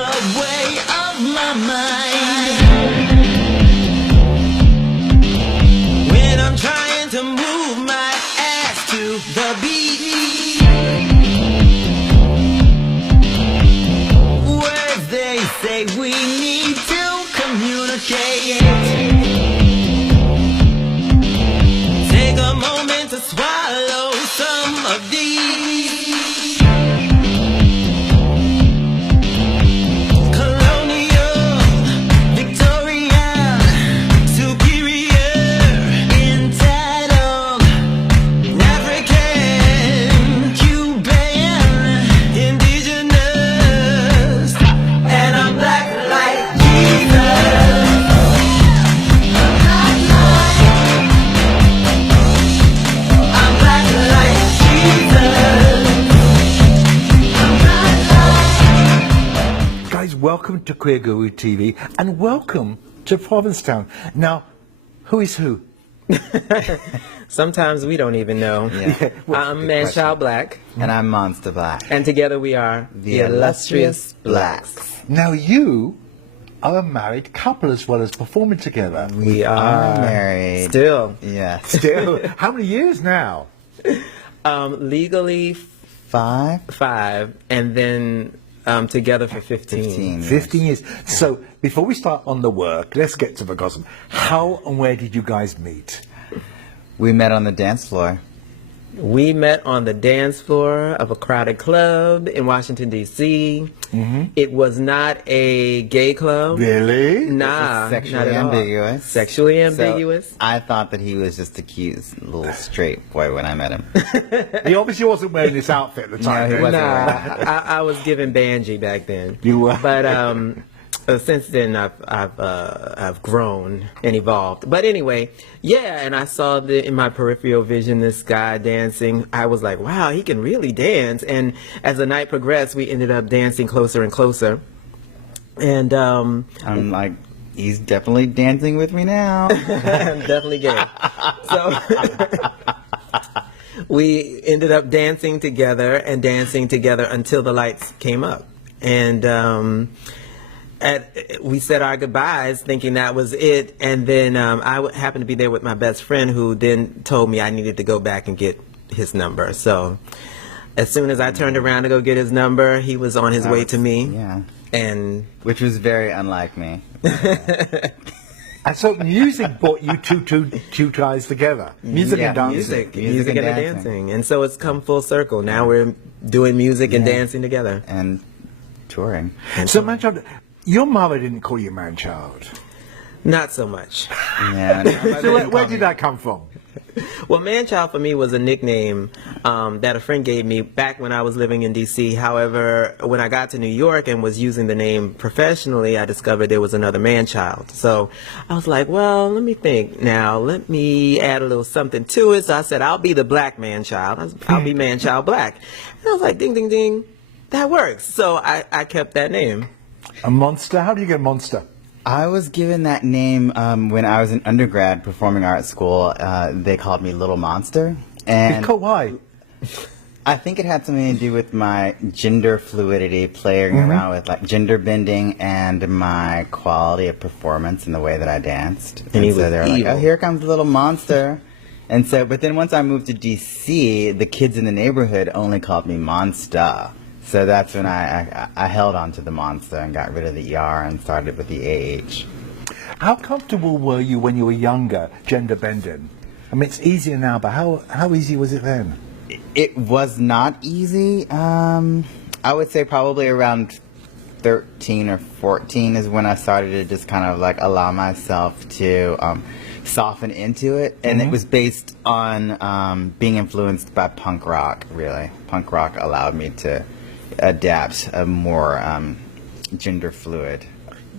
the way of my mind. When I'm trying to move my ass to the beat, words they say we need to communicate. Take a moment to swallow some of these. Colonial, Victorian, superior, entitled, African, Cuban, indigenous, and I'm black like Jesus. I'm black like Jesus. Guys, welcome to Queerguru TV and welcome to Provincetown. Now, who is who? Sometimes we don't even know. Yeah, well, I'm good Man-Child Black, And I'm Monster Black. and together we are The Illustrious Blacks. Now, you are a married couple as well as performing together. We are married. still Yes. Still, how many years now? legally 5, and then together for 15. 15. 15 years. So, before we start on the work, let's get to the gossip. How and where did you guys meet? We met on the dance floor. We met on the dance floor of a crowded club in Washington, D.C. It was not a gay club. Really? Nah, Sexually not at all. ambiguous. Sexually So, ambiguous. I thought that he was just a cute little straight boy when I met him. He obviously wasn't wearing this outfit at the time. No, he eh? wasn't. Nah, I was giving Banji back then. You were? But since then I've grown and evolved. But anyway, yeah, and I saw in my peripheral vision this guy dancing. I was like, wow, he can really dance. And as the night progressed, we ended up dancing closer and closer. And I'm like, he's definitely dancing with me now. I'm definitely gay. So we ended up dancing together until the lights came up. And we said our goodbyes thinking that was it. And then I happened to be there with my best friend who then told me I needed to go back and get his number. So as soon as I turned around to go get his number, he was on his way to me. Yeah. And Which was very unlike me. And so music brought you two guys together. Music Yeah, and dancing. music and dancing. And so it's come full circle. Now we're doing music and dancing together. And touring. So, man-child, your mother didn't call you man-child. Not so much. Yeah. So where did that come from? Well, man-child for me was a nickname that a friend gave me back when I was living in D.C. However, when I got to New York and was using the name professionally, I discovered there was another man-child. So I was like, well, let me think. Now, let me add a little something to it. So I said, I'll be the black man-child. I'll be man-child black. And I was like, ding, ding, ding. That works. So I kept that name. A monster? How do you get a monster? I was given that name when I was in undergrad performing arts school. They called me Little Monster. And Why? I think it had something to do with my gender fluidity, playing around with like gender bending and my quality of performance and the way that I danced. And he so was they were like, evil. oh, here comes Little Monster. And so, but then once I moved to DC, the kids in the neighborhood only called me Monster. So that's when I held on to the Monster and got rid of the ER and started with the AH. How comfortable were you when you were younger, gender bending? I mean, it's easier now, but how easy was it then? It was not easy. I would say probably around 13 or 14 is when I started to just kind of like allow myself to soften into it. And it was based on being influenced by punk rock, really. Punk rock allowed me to adapt a more gender fluid.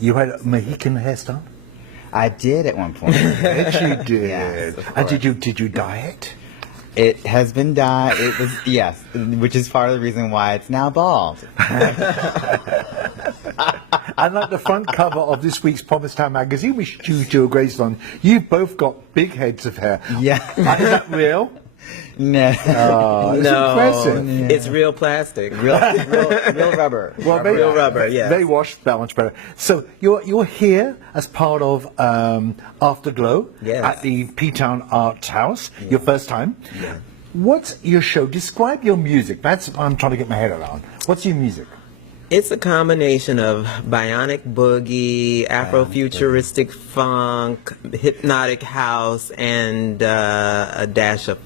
You had a Mohican hairstyle? I did at one point. Yes, you did. Yes, of And course. did you dye it? It has been dyed. It was, yes, which is part of the reason why it's now bald. And like the front cover of this week's Provincetown magazine, which you two are graced on, you've both got big heads of hair. Yeah. Is that real? No. Oh, it's No, impressive. it's real plastic. real rubber. Well, maybe- Real rubber, yes. They wash that much better. So you're here as part of Afterglow Yes. at the P-Town Art House. Your first time. Yeah. What's your show? Describe your music. That's what I'm trying to get my head around. What's your music? It's a combination of bionic boogie, Afrofuturistic funk, hypnotic house, and a dash of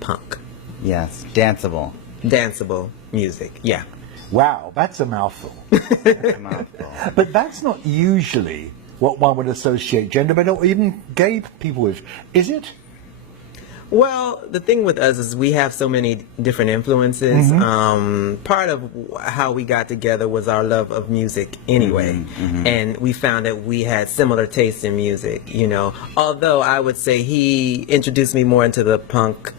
punk. Yes, danceable. Danceable music, yeah. Wow, that's a mouthful. That's a mouthful. But that's not usually what one would associate gender bend or even gay people with, is it? Well, the thing with us is we have so many different influences. Part of how we got together was our love of music anyway. And we found that we had similar tastes in music, you know. Although I would say he introduced me more into the punk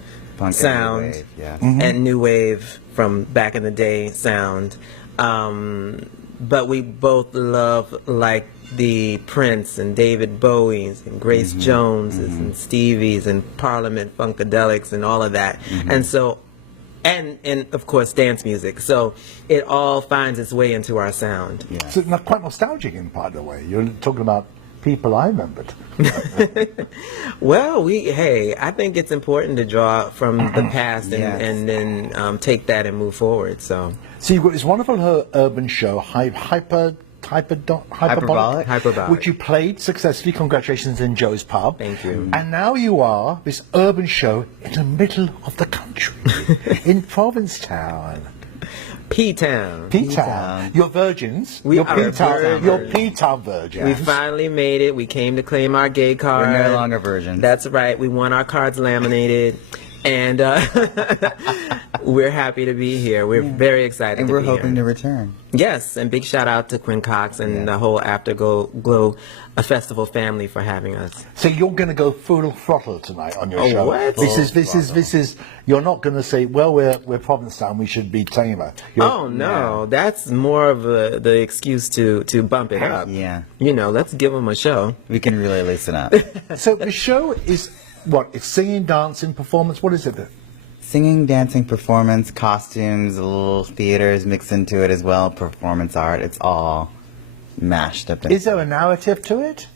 sound and new wave, yes. and new wave from back in the day sound. But we both love like the Prince and David Bowies and Grace Joneses and Stevies and Parliament Funkadelics and all of that. And so, and of course dance music. So it all finds its way into our sound. Yeah. So it's quite nostalgic in part of the way. You're talking about people I remembered. Well, I think it's important to draw from the past and then take that and move forward. So You've got this wonderful urban show, Hyperbolic, Hyperbolic. which you played successfully. Congratulations in Joe's Pub. Thank you. And now you are this urban show in the middle of the country, in Provincetown. P-Town. P-Town. You're virgins. We You're are P-Town. virgins. You're P-Town virgins. We finally made it. We came to claim our gay card. We're no longer virgins. That's right. We want our cards laminated. And we're happy to be here. We're very excited And to we're be hoping here. to return. Yes, and big shout out to Quinn Cox and the whole Afterglow Festival family for having us. So you're going to go full throttle tonight on your Oh, show. what? This is. You're not going to say, well, we're Provincetown, we should be tamer. Oh no, that's more of the excuse to bump it up. Yeah. You know, let's give them a show. We can really loosen up. So the show is what? It's singing, dancing, performance. What is it? Singing, dancing, performance, costumes, a little theaters mixed into it as well, performance art. It's all mashed up. Is there a narrative to it?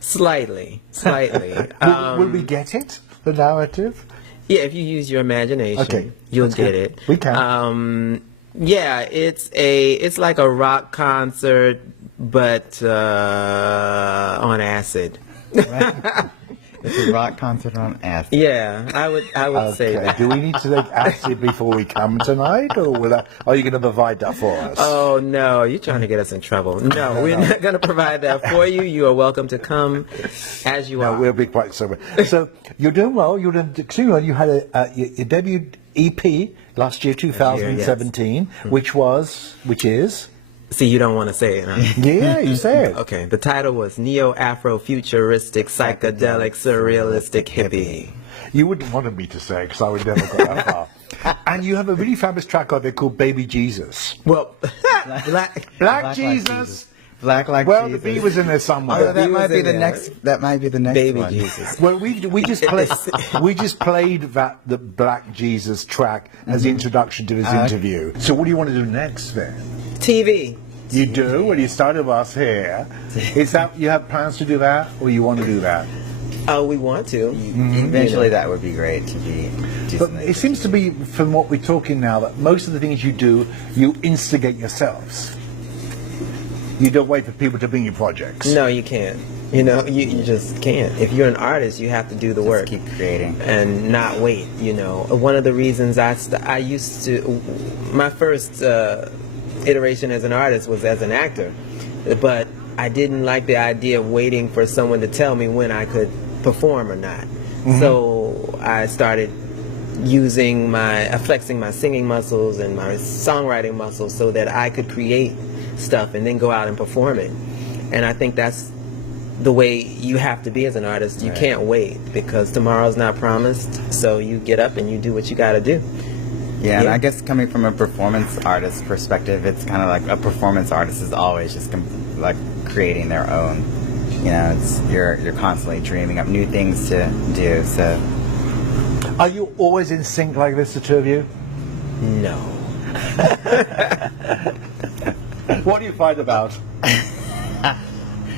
Slightly. Will we get it? The narrative? Yeah, if you use your imagination, Okay, you'll that's get good. it. We can. Yeah, it's like a rock concert, but on acid. It's a rock concert on acid. Yeah, I would say Okay. that. Do we need to take acid before we come tonight, or are you going to provide that for us? Oh no, you're trying to get us in trouble. No, we're not going to provide that for you. You are welcome to come as you No, are. we'll be quite sober. So you're doing well. You're doing extremely well. You had your debut EP last year, 2017, which is. See, you don't want to say it, huh? Yeah, you say it. Okay, the title was Neo-Afro-Futuristic Psychedelic Surrealistic Hippie. You wouldn't want me to say it because I would never go that far. And you have a really fabulous track out there called Baby Jesus. Well, Black Like Jesus. Jesus. Black like Well, Jesus. the B was in there somewhere. Oh, that B might was be in the there. next. That might be the next Baby one. Jesus. Well, we just played the Black Jesus track as the introduction to this interview. So what do you want to do next then? TV. You do? Well, you started with us here. Is that you have plans to do that, or you want to do that? Oh, we want to. Eventually, that would be great to be. But it seems to be, from what we're talking now, that most of the things you do, you instigate yourselves. You don't wait for people to bring you projects. No, you can't. You know, you just can't. If you're an artist, you have to do the Just work. keep creating. And not wait, you know. One of the reasons I used to, my first iteration as an artist was as an actor, but I didn't like the idea of waiting for someone to tell me when I could perform or not. So I started flexing my singing muscles and my songwriting muscles so that I could create stuff and then go out and perform it. And I think that's the way you have to be as an artist. You can't wait because tomorrow's not promised. So you get up and you do what you got to do. Yeah, and Yeah. I guess coming from a performance artist perspective, it's kind of like a performance artist is always just like creating their own. You know, you're constantly dreaming up new things to do. So Are you always in sync like this, the two of you? No. What do you fight about?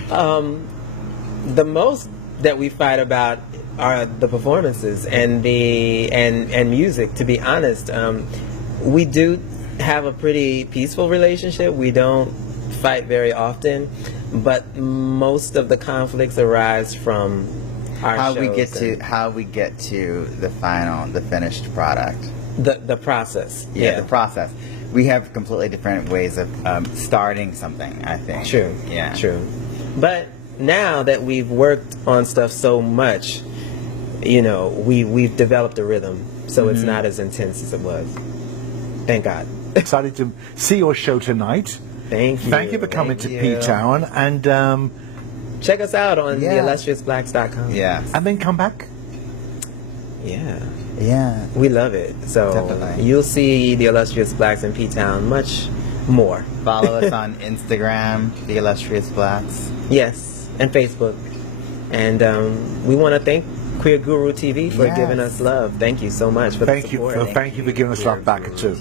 The most that we fight about are the performances and and music. To be honest, we do have a pretty peaceful relationship. We don't fight very often, but most of the conflicts arise from our how we shows get to the finished product. the process. The process. We have completely different ways of starting something, I think. True. Yeah. True. But now that we've worked on stuff so much, you know, we've developed a rhythm, so it's not as intense as it was. Thank God. Excited to see your show tonight. Thank you. Thank you for coming Thank to you. P-Town, and Check us out on Yeah. IIlustriousBlacks.com. Yeah. and then come back. Yeah. Yeah. We love it. So Definitely. you'll see the Illustrious Blacks in P-Town much more. Follow us on Instagram, The Illustrious Blacks. Yes, and Facebook. And we want to thank Queerguru TV for Yes. giving us love. Thank you so much for Thank the you support. for giving us love back too.